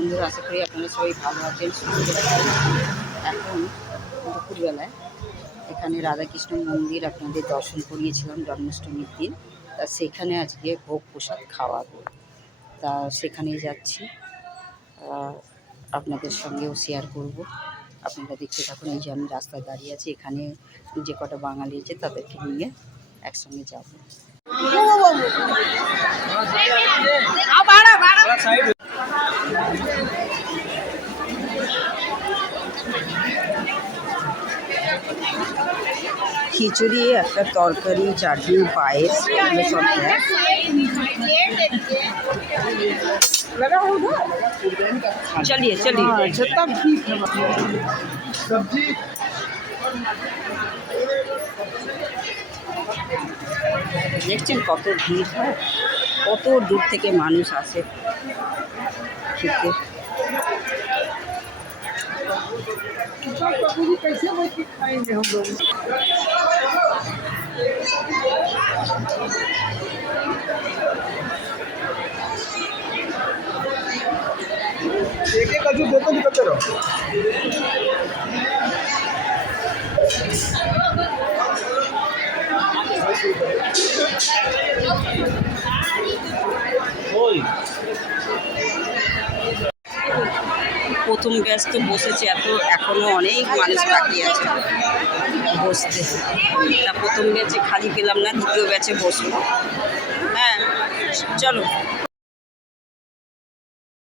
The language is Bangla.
বন্ধুরা, আশা করি আপনারা সবাই ভালো আছেন, সুস্থ আছেন। এখন দুপুরবেলায় এখানে রাধাকৃষ্ণ মন্দির আপনাদের দর্শন করিয়েছিলাম জন্মাষ্টমীর দিন। তা সেখানে আজকে ভোগ প্রসাদ খাওয়াবো, তা সেখানেই যাচ্ছি। আপনাদের সঙ্গেও শেয়ার করব। আপনারা দেখতে থাকুন। এই যে আমি রাস্তায় দাঁড়িয়ে আছি, এখানে যে কটা বাঙালি আছে তাদেরকে নিয়ে একসঙ্গে যাব। খিচুড়ি, একটা তরকারি, চাটনি, পায়েস, এগুলো সব দেয়। चलिए चलिए। দেখছেন কত ভিড় হয়, কত দূর থেকে মানুষ আসে খেতে। एक एक अजू देते निकलते रहो। প্রথম ব্যাচ তো বসেছে, এখনো অনেক মানুষ বাকি আছে বসতে। তা প্রথম ব্যাচে খালি পেলাম না, দ্বিতীয় ব্যাচে বসবো। হ্যাঁ চলো।